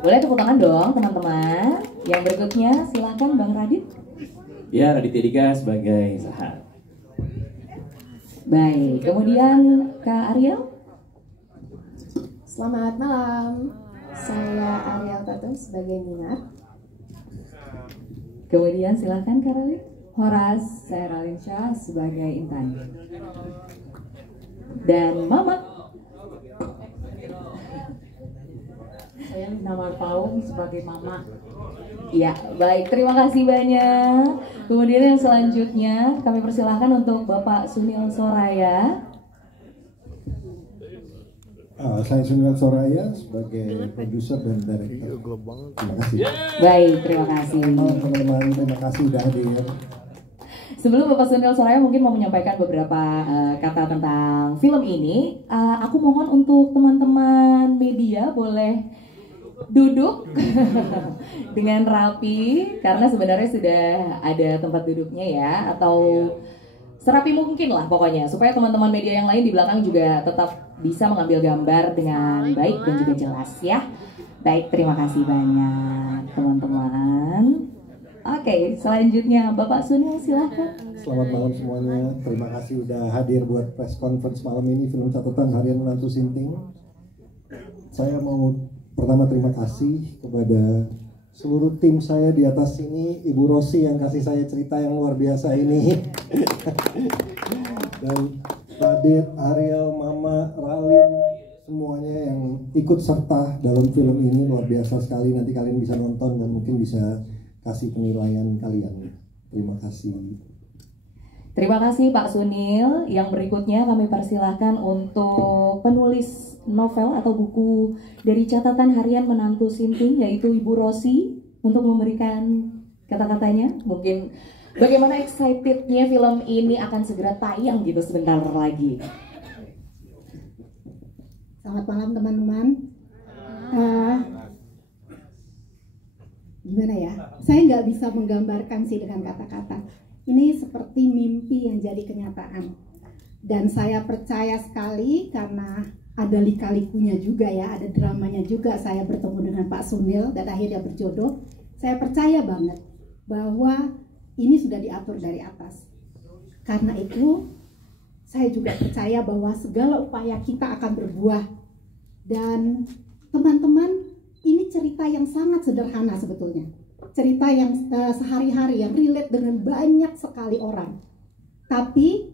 Boleh tepuk tangan dong teman-teman. Yang berikutnya silakan Bang Radit. Ya, Raditya Dika sebagai Sahat. Baik, kemudian Kak Ariel. Selamat malam, saya Ariel Tatum sebagai Minat. Kemudian silakan Kak Rali. Horas, saya Ralin Syah sebagai Intan. Dan Mama. Saya Lina Marpaung sebagai Mama. Ya, baik. Terima kasih banyak. Kemudian yang selanjutnya kami persilahkan untuk Bapak Sunil Soraya. Saya Sunil Soraya sebagai produser dan director. Terima kasih. Baik, terima kasih. Teman-teman, terima kasih sudah hadir. Sebelum Bapak Sunil Soraya mungkin mau menyampaikan beberapa kata tentang film ini, aku mohon untuk teman-teman media boleh duduk dengan rapi karena sebenarnya sudah ada tempat duduknya ya, atau serapi mungkin lah pokoknya supaya teman-teman media yang lain di belakang juga tetap bisa mengambil gambar dengan baik dan juga jelas ya. Baik, terima kasih banyak teman-teman. Oke, selanjutnya Bapak Sunil silahkan. Selamat malam semuanya. Terima kasih udah hadir buat press conference malam ini film catatan harian Menantu Sinting. Saya mau pertama terima kasih kepada seluruh tim saya di atas sini, Ibu Rosi yang kasih saya cerita yang luar biasa ini. Dan Radit, Ariel, Mama, Ralin, semuanya yang ikut serta dalam film ini luar biasa sekali. Nanti kalian bisa nonton dan mungkin bisa kasih penilaian kalian. Terima kasih. Terima kasih Pak Sunil. Yang berikutnya kami persilahkan untuk penulis novel atau buku dari catatan harian Menantu Sinting, yaitu Ibu Rosi, untuk memberikan kata-katanya. Mungkin bagaimana excitednya film ini akan segera tayang gitu sebentar lagi. Selamat malam teman-teman. Gimana ya? Saya nggak bisa menggambarkan sih dengan kata-kata. Ini seperti mimpi yang jadi kenyataan. Dan saya percaya sekali karena ada lika-likunya juga ya, ada dramanya juga saya bertemu dengan Pak Sunil dan akhirnya berjodoh. Saya percaya banget bahwa ini sudah diatur dari atas. Karena itu saya juga percaya bahwa segala upaya kita akan berbuah. Dan teman-teman, ini cerita yang sangat sederhana sebetulnya. Cerita yang sehari-hari yang relate dengan banyak sekali orang. Tapi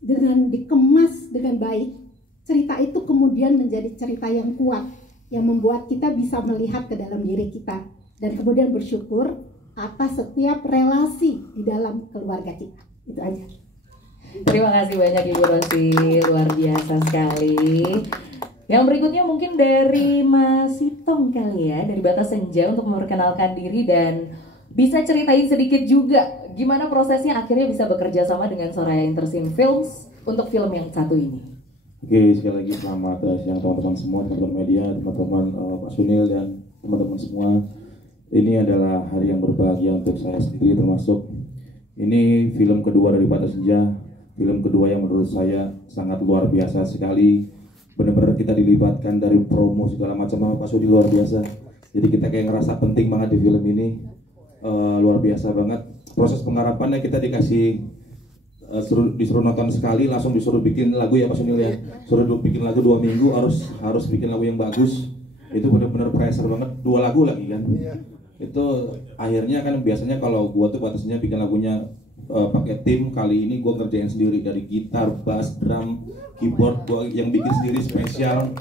dengan dikemas dengan baik, cerita itu kemudian menjadi cerita yang kuat, yang membuat kita bisa melihat ke dalam diri kita dan kemudian bersyukur atas setiap relasi di dalam keluarga kita. Itu aja. Terima kasih banyak Ibu Rosi, luar biasa sekali. Yang berikutnya mungkin dari Mas Sitong kali ya, dari Batas Senja, untuk memperkenalkan diri dan bisa ceritain sedikit juga gimana prosesnya akhirnya bisa bekerja sama dengan Soraya Entertainment Films untuk film yang satu ini. Oke, sekali lagi selamat siang teman-teman semua, teman-teman media, teman-teman Pak Sunil dan teman-teman semua. Ini adalah hari yang berbahagia untuk saya sendiri, termasuk ini film kedua dari Batas Senja, film kedua yang menurut saya sangat luar biasa sekali. Benar-benar kita dilibatkan dari promo segala macam sama Pak Sudi, luar biasa. Jadi kita kayak ngerasa penting banget di film ini, luar biasa banget. Proses penggarapannya kita disuruh nonton sekali, langsung disuruh bikin lagu ya Pak Sunil ya. Suruh bikin lagu 2 minggu, harus bikin lagu yang bagus. Itu benar-benar pressure banget, 2 lagu lagi kan. Itu akhirnya kan biasanya kalau gua tuh batasnya bikin lagunya pakai tim, kali ini gua ngerjain sendiri dari gitar, bass, drum, keyboard, gua yang bikin sendiri spesial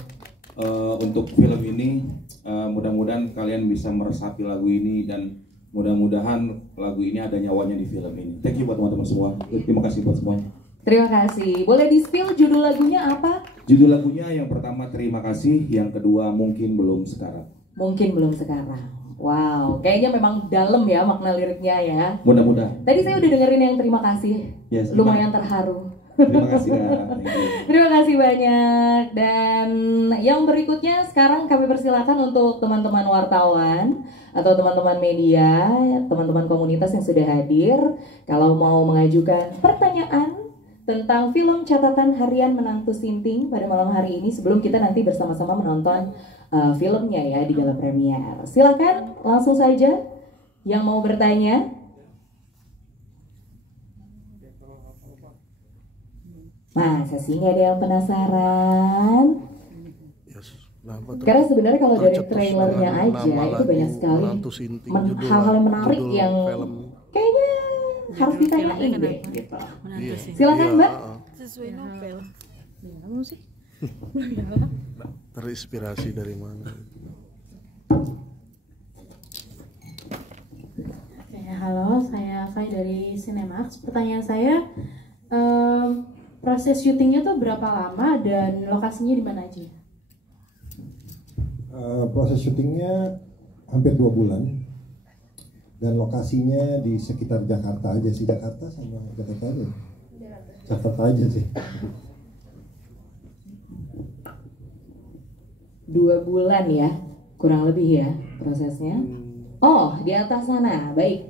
untuk film ini. Mudah-mudahan kalian bisa meresapi lagu ini dan mudah-mudahan lagu ini ada nyawanya di film ini. Thank you buat teman-teman semua. Terima kasih buat semuanya. Terima kasih. Boleh di-spill judul lagunya apa? Judul lagunya yang pertama Terima Kasih, yang kedua Mungkin Belum Sekarang. Mungkin belum sekarang. Wow, kayaknya memang dalam ya makna liriknya ya. Mudah-mudahan. Tadi saya udah dengerin yang terima kasih. Yes, lumayan terharu. Terima kasih Kak. Terima kasih banyak. Dan yang berikutnya sekarang kami persilakan untuk teman-teman wartawan atau teman-teman media, teman-teman komunitas yang sudah hadir, kalau mau mengajukan pertanyaan tentang film catatan harian Menantu Sinting pada malam hari ini, sebelum kita nanti bersama-sama menonton filmnya ya di gala premier. Silakan langsung saja yang mau bertanya. Masa sih nggak ada yang penasaran? Karena sebenarnya kalau dari trailernya aja itu banyak sekali hal-hal yang menarik yang kayaknya harus ditanyain deh gitu. Silakan Mbak. Sesuai novel. Kamu sih? Terinspirasi dari mana? Oke, halo, saya Fai dari Cinemax. Pertanyaan saya, proses syutingnya tuh berapa lama dan lokasinya di mana aja? Proses syutingnya hampir 2 bulan dan lokasinya di sekitar Jakarta aja sih, Jakarta sama Jakarta aja. Jakarta aja sih. 2 bulan ya, kurang lebih ya prosesnya. Oh, di atas sana, baik.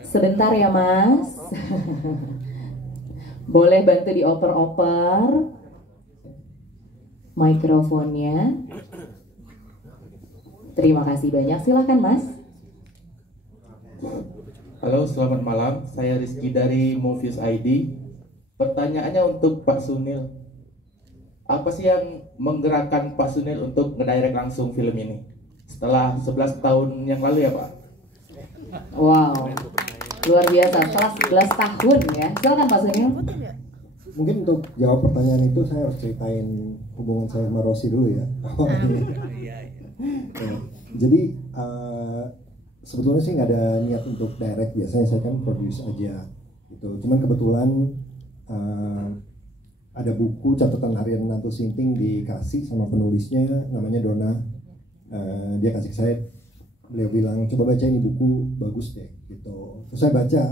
Sebentar ya Mas. Boleh bantu dioper-oper mikrofonnya. Terima kasih banyak, silakan Mas. Halo, selamat malam. Saya Rizky dari Movies ID. Pertanyaannya untuk Pak Sunil. Apa sih yang menggerakkan Pak Sunil untuk ngedirect langsung film ini? Setelah 11 tahun yang lalu ya Pak? Wow, luar biasa. Setelah 11 tahun ya. Silakan Pak Sunil. Mungkin untuk jawab pertanyaan itu saya harus ceritain hubungan saya sama Rossi dulu ya. Ya, jadi sebetulnya sih nggak ada niat untuk direct, biasanya saya kan produce aja gitu. Cuman kebetulan ada buku catatan harian Nanto Sinting dikasih sama penulisnya, namanya Donna. Dia kasih ke saya, beliau bilang coba baca ini buku, bagus deh gitu. Terus saya baca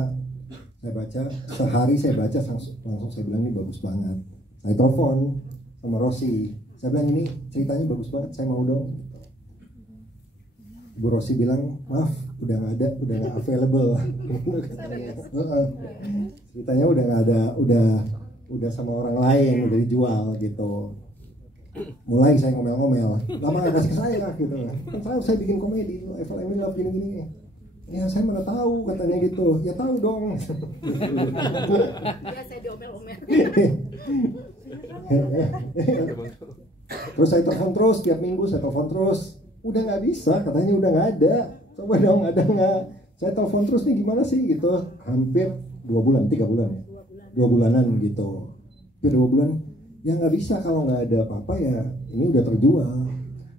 sehari, saya baca langsung saya bilang ini bagus banget. Saya telepon sama Rossi, saya bilang ini ceritanya bagus banget, saya mau dong. Bu Rossi bilang maaf, udah nggak available. Ceritanya udah nggak ada, udah sama orang lain, udah dijual gitu. Mulai saya ngomel-ngomel, lama nggak kasih ke saya gitu kan saya bikin komedi, Eiffel Emil Love gini-gini. Ya saya mana tahu, katanya gitu. Ya tahu dong. Ya saya diomel-omel. Terus saya telepon terus, tiap minggu saya telepon terus. Udah nggak bisa, katanya udah nggak ada. Coba dong, ada nggak? Saya telepon terus nih, gimana sih gitu. Hampir 2 bulan, 3 bulan ya. 2 bulanan gitu. Hampir 2 bulan. Ya nggak bisa kalau nggak ada apa-apa ya. Ini udah terjual.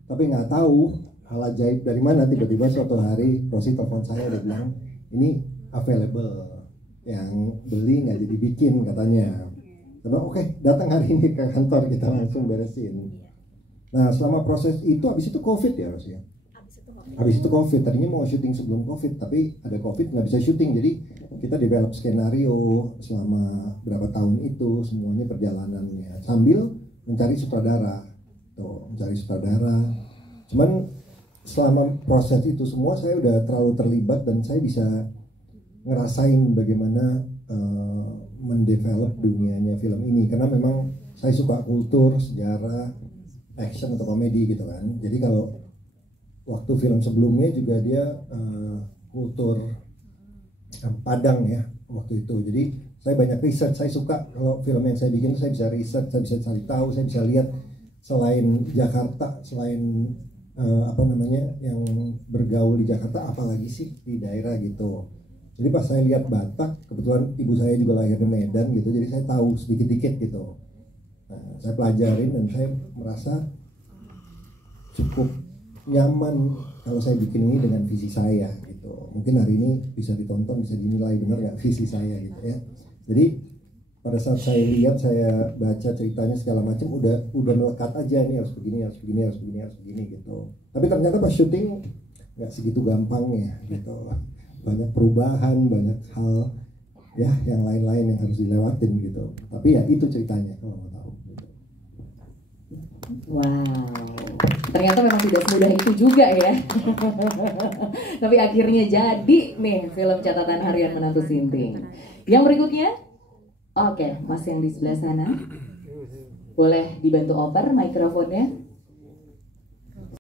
Tapi nggak tahu hal ajaib dari mana, tiba-tiba suatu hari Rossi telepon saya, dia bilang ini available, yang beli nggak jadi bikin katanya. Karena oke, datang hari ini ke kantor, kita langsung beresin. Nah selama proses itu, habis itu COVID ya Rossi ya. Habis itu COVID, tadinya mau syuting sebelum COVID, tapi ada COVID nggak bisa syuting, jadi kita develop skenario selama berapa tahun itu, semuanya perjalanannya sambil mencari sutradara, mencari sutradara. Cuman selama proses itu semua saya udah terlalu terlibat dan saya bisa ngerasain bagaimana mendevelop dunianya film ini, karena memang saya suka kultur, sejarah, action atau komedi gitu kan. Jadi kalau waktu film sebelumnya juga dia kultur Padang ya waktu itu. Jadi saya banyak riset, saya suka kalau film yang saya bikin saya bisa riset, saya bisa cari tahu, saya bisa lihat selain Jakarta, selain yang bergaul di Jakarta, apalagi sih di daerah gitu. Jadi pas saya lihat Batak, kebetulan ibu saya juga lahir di Medan gitu, jadi saya tahu sedikit-dikit gitu. Nah, saya pelajarin dan saya merasa cukup nyaman kalau saya bikin ini dengan visi saya gitu. Mungkin hari ini bisa ditonton, bisa dinilai benar nggak visi saya gitu ya. Jadi pada saat saya lihat, saya baca ceritanya segala macam, udah melekat aja nih, harus begini gitu. Tapi ternyata pas syuting nggak segitu gampangnya gitu. Banyak perubahan, banyak hal ya yang lain-lain yang harus dilewatin gitu. Tapi ya itu ceritanya kalau mau tahu. Gitu. Wow, ternyata memang tidak semudah itu juga ya. Tapi akhirnya jadi nih film catatan harian Menantu Sinting. Yang berikutnya, oke, Mas yang di sebelah sana. Boleh dibantu oper mikrofonnya.